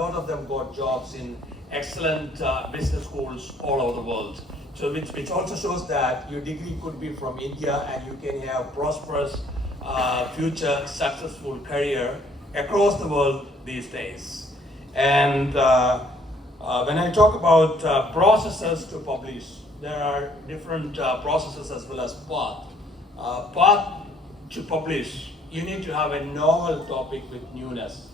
lot of them got jobs in excellent business schools all over the world. So which also shows that your degree could be from India and you can have prosperous future successful career across the world these days. And when I talk about processes to publish, there are different processes as well as path. Path to publish, you need to have a novel topic with newness.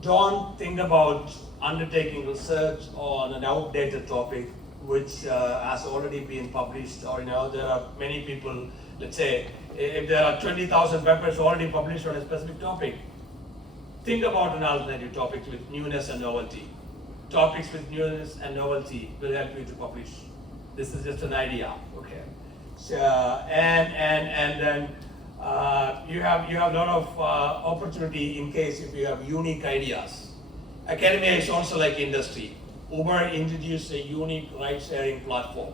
Don't think about undertaking research on an outdated topic which has already been published, or there are many people, let's say, if there are 20,000 papers already published on a specific topic, think about an alternative topic with newness and novelty. Topics with newness and novelty will help you to publish. This is just an idea, okay? So, and then you have a lot of opportunity in case if you have unique ideas. Academia is also like industry. Uber introduced a unique ride-sharing platform.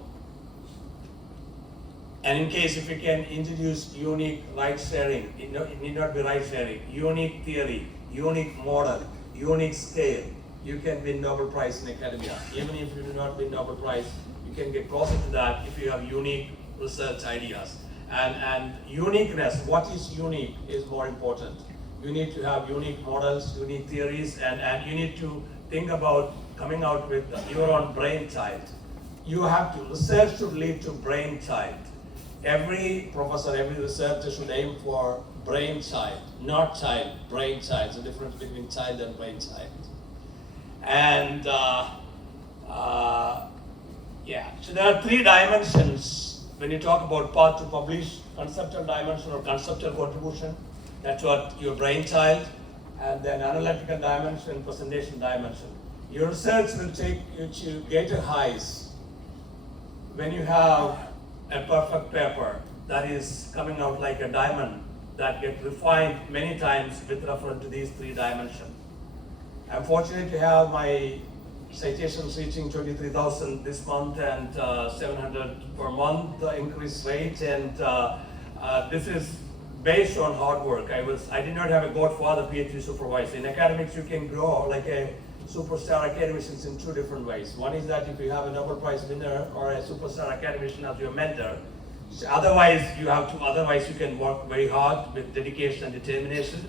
And in case if you can introduce unique ride-sharing, it need not be ride-sharing, unique theory, unique model, unique scale, you can win Nobel Prize in academia. Even if you do not win Nobel Prize, you can get closer to that if you have unique research ideas. And uniqueness, what is unique is more important. You need to have unique models, unique theories, and you need to think about coming out with your own brainchild. You have to, research should lead to brainchild. Every professor, every researcher should aim for brainchild, not child, brainchild. The difference between child and brainchild. And yeah, so there are 3 dimensions when you talk about path to publish: conceptual dimension or conceptual contribution. That's what your brainchild, and then analytical dimension, presentation dimension. Your research will take you to greater heights when you have a perfect paper that is coming out like a diamond that gets refined many times with reference to these 3 dimensions. I'm fortunate to have my citations reaching 23,000 this month and 700 per month increase rate, and this is based on hard work. I did not have a godfather PhD supervisor. In academics, you can grow like a superstar academician in 2 different ways. One is that if you have a Nobel Prize winner or a superstar academician as your mentor. So otherwise you can work very hard with dedication and determination.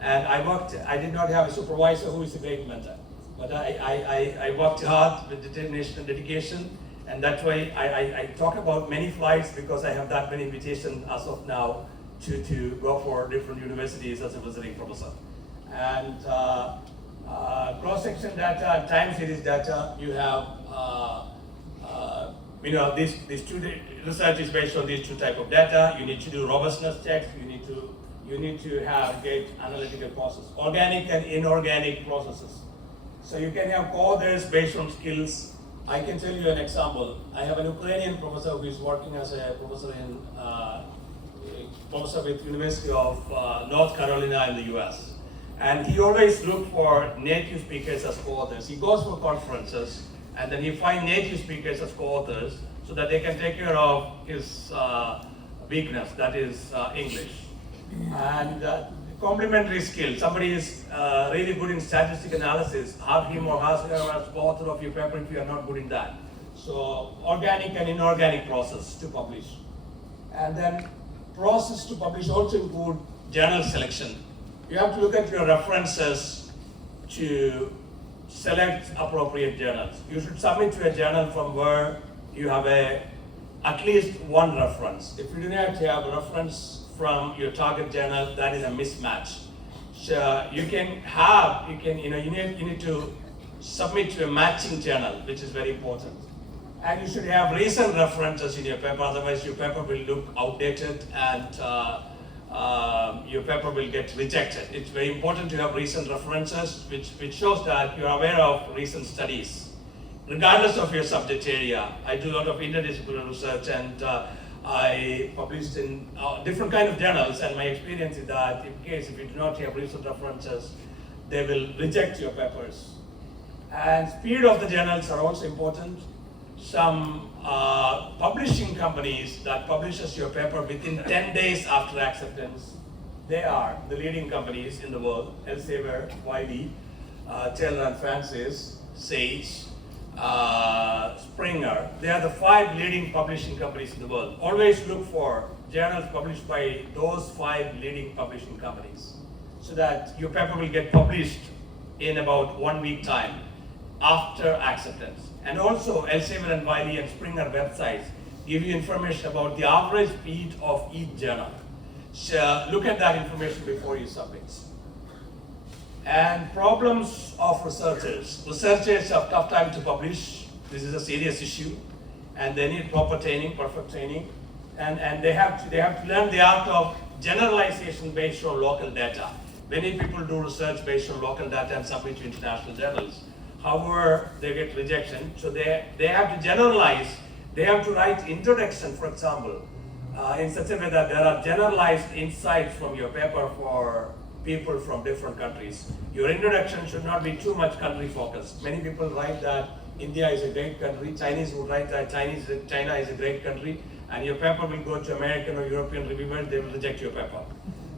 And I did not have a supervisor who is a great mentor, but I worked hard with determination and dedication, and that's why I talk about many flights, because I have that many invitations as of now to go for different universities as a visiting professor. And cross-section data and time series data, you have, these 2 research is based on these 2 type of data. You need to do robustness checks. You need to have great analytical process, organic and inorganic processes. So you can have co-authors based on skills. I can tell you an example. I have an Ukrainian professor who is working as a professor with University of North Carolina in the US. And he always looks for native speakers as co-authors. He goes for conferences and then he finds native speakers as co-authors so that they can take care of his weakness, that is English. And complementary skills. Somebody is really good in statistical analysis. Have him or her as co-author of your paper if you are not good in that. So organic and inorganic process to publish. And then process to publish also include journal selection. You have to look at your references to select appropriate journals. You should submit to a journal from where you have at least 1 reference. If you do not have a reference from your target journal, that is a mismatch. So you need to submit to a matching journal, which is very important. And you should have recent references in your paper, otherwise your paper will look outdated and your paper will get rejected. It's very important to have recent references, which shows that you're aware of recent studies. Regardless of your subject area, I do a lot of interdisciplinary research, and I published in different kind of journals, and my experience is that if you do not have recent references, they will reject your papers. And speed of the journals are also important. Some publishing companies that publishes your paper within 10 days after acceptance, they are the leading companies in the world, Elsevier, Wiley. Taylor and Francis, Sage, Springer. They are the 5 leading publishing companies in the world. Always look for journals published by those 5 leading publishing companies so that your paper will get published in about 1 week time after acceptance. And also Elsevier and Wiley and Springer websites give you information about the average speed of each journal. So look at that information before you submit. And problems of researchers. Researchers have tough time to publish. This is a serious issue, and they need proper training, perfect training, and they have to learn the art of generalization based on local data. Many people do research based on local data and submit to international journals. However, they get rejection, so they have to generalize. They have to write introduction, for example, in such a way that there are generalized insights from your paper for people from different countries. Your introduction should not be too much country focused. Many people write that India is a great country. Chinese would write that China is a great country, and your paper will go to American or European reviewers. They will reject your paper.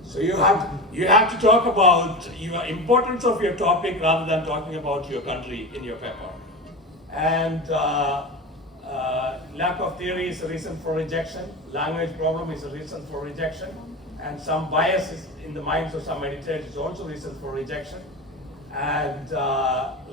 So you have to talk about your importance of your topic rather than talking about your country in your paper. And lack of theory is a reason for rejection. Language problem is a reason for rejection. And some biases in the minds of some editors is also reason for rejection. And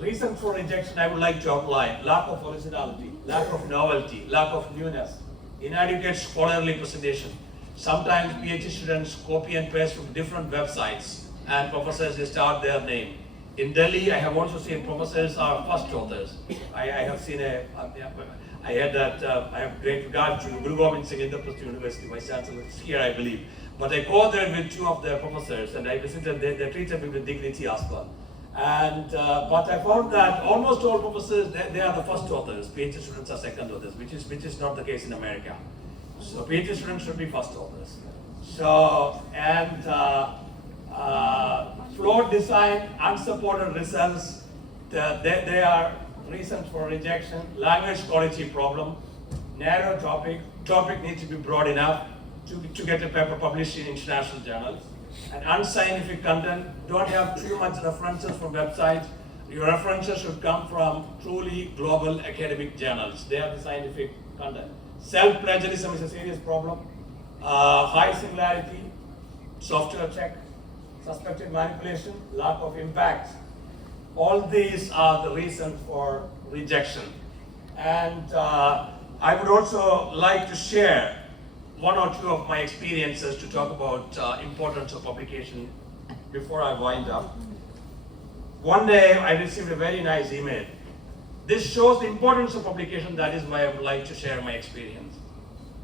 reason for rejection I would like to outline: lack of originality, lack of novelty, lack of newness, inadequate scholarly presentation. Sometimes PhD students copy and paste from different websites and professors just start their name. In Delhi, I have also seen professors are first authors. I have seen I had that, I have great regard to Guru Gobind Singh Indraprastha University, Vice Chancellor is here, I believe. But I co-authored with 2 of their professors, and I visited, they treated me with dignity as well. And, but I found that almost all professors, they are the first authors. PhD students are second authors, which is not the case in America. So PhD students should be first authors. So, and flawed design, unsupported results, they are reasons for rejection. Language quality problem, narrow topic needs to be broad enough to get a paper published in international journals. And unscientific content, don't have too much references from websites. Your references should come from truly global academic journals. They are the scientific content. Self-plagiarism is a serious problem. High similarity, software check, suspected manipulation, lack of impact. All these are the reasons for rejection. And I would also like to share 1 or 2 of my experiences to talk about importance of publication before I wind up. One day I received a very nice email. This shows the importance of publication. That is why I would like to share my experience.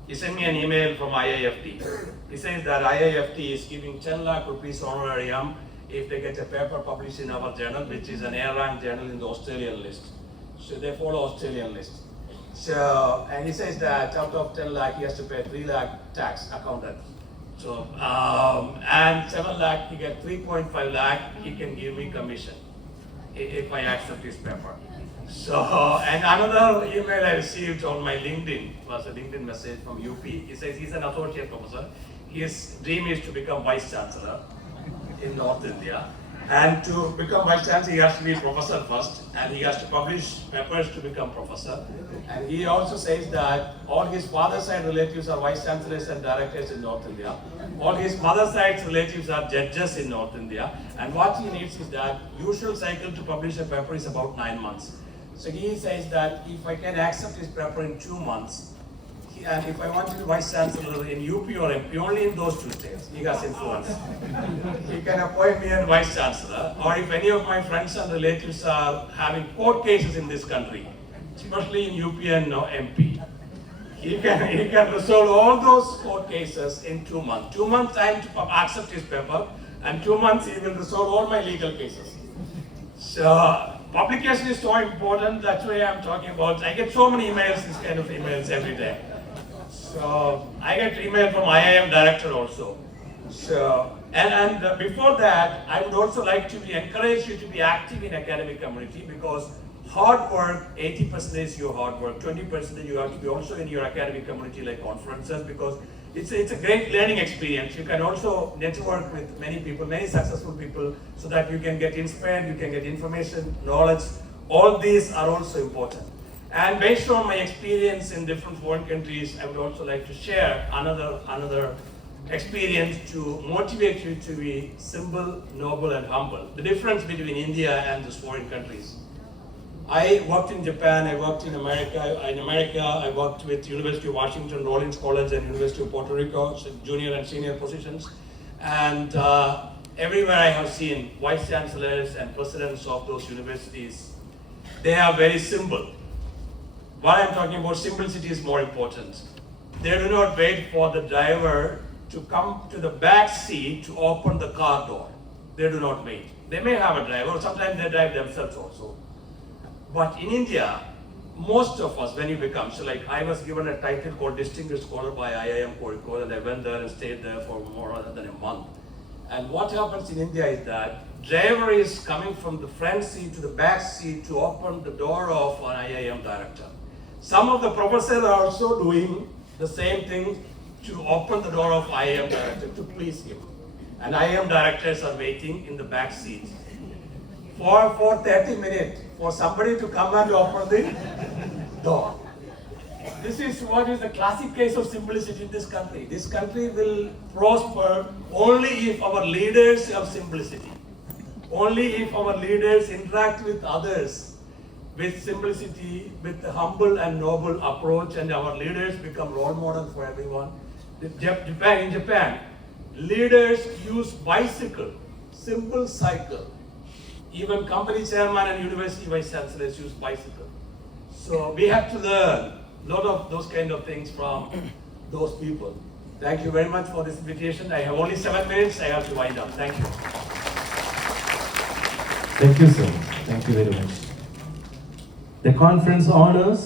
He sent me an email from IIFT. He says that IIFT is giving 10 lakh rupees honorarium if they get a paper published in our journal, which is an A-rank journal in the Australian list. So they follow Australian list. So, and he says that out of 10 lakh, he has to pay 3 lakh tax accountant. So, and 7 lakh, he gets 3.5 lakh, he can give me commission if I accept his paper. So, and another email I received on my LinkedIn was a LinkedIn message from UP. He says he's an associate professor. His dream is to become vice chancellor in North India. And to become vice chancellor, he has to be professor first, and he has to publish papers to become professor. And he also says that all his father's side relatives are vice chancellors and directors in North India. All his mother's side relatives are judges in North India. And what he needs is that usual cycle to publish a paper is about 9 months. So he says that if I can accept his paper in 2 months, and if I want to be vice chancellor in UP or MP, only in those 2 states, he has influence. He can appoint me as vice chancellor, or if any of my friends and relatives are having court cases in this country, especially in UP and MP, he can resolve all those court cases in 2 months. 2 months time to accept his paper, and 2 months he will resolve all my legal cases. So publication is so important. That's why I'm talking about. I get so many emails, this kind of emails every day. So I get email from IIM director also. So and before that, I would also like to encourage you to be active in academic community, because hard work, 80% is your hard work, 20% you have to be also in your academic community like conferences, because it's a great learning experience. You can also network with many people, many successful people, so that you can get inspired, you can get information, knowledge. All these are also important. And based on my experience in different foreign countries, I would also like to share another experience to motivate you to be simple, noble, and humble. The difference between India and these foreign countries. I worked in Japan, I worked in America. In America, I worked with University of Washington, Rollins College, and University of Puerto Rico, so junior and senior positions. And everywhere I have seen vice chancellors and presidents of those universities, they are very simple. What I'm talking about, simplicity is more important. They do not wait for the driver to come to the back seat to open the car door. They do not wait. They may have a driver, sometimes they drive themselves also. But in India, most of us, when you become, so like I was given a title called Distinguished Scholar by IIM Kozhikode, and I went there and stayed there for more than a month. And what happens in India is that driver is coming from the front seat to the back seat to open the door of an IIM director. Some of the professors are also doing the same thing to open the door of IIM director to please him. And IIM directors are waiting in the back seat for 30 minutes for somebody to come and open the door. This is what is the classic case of simplicity in this country. This country will prosper only if our leaders have simplicity. Only if our leaders interact with others with simplicity, with a humble and noble approach, and our leaders become role models for everyone. In Japan, leaders use bicycle, simple cycle. Even company chairman and university vice chancellors use bicycle. So we have to learn a lot of those kind of things from those people. Thank you very much for this invitation. I have only 7 minutes. I have to wind up. Thank you. Thank you, sir. Thank you very much. The conference honors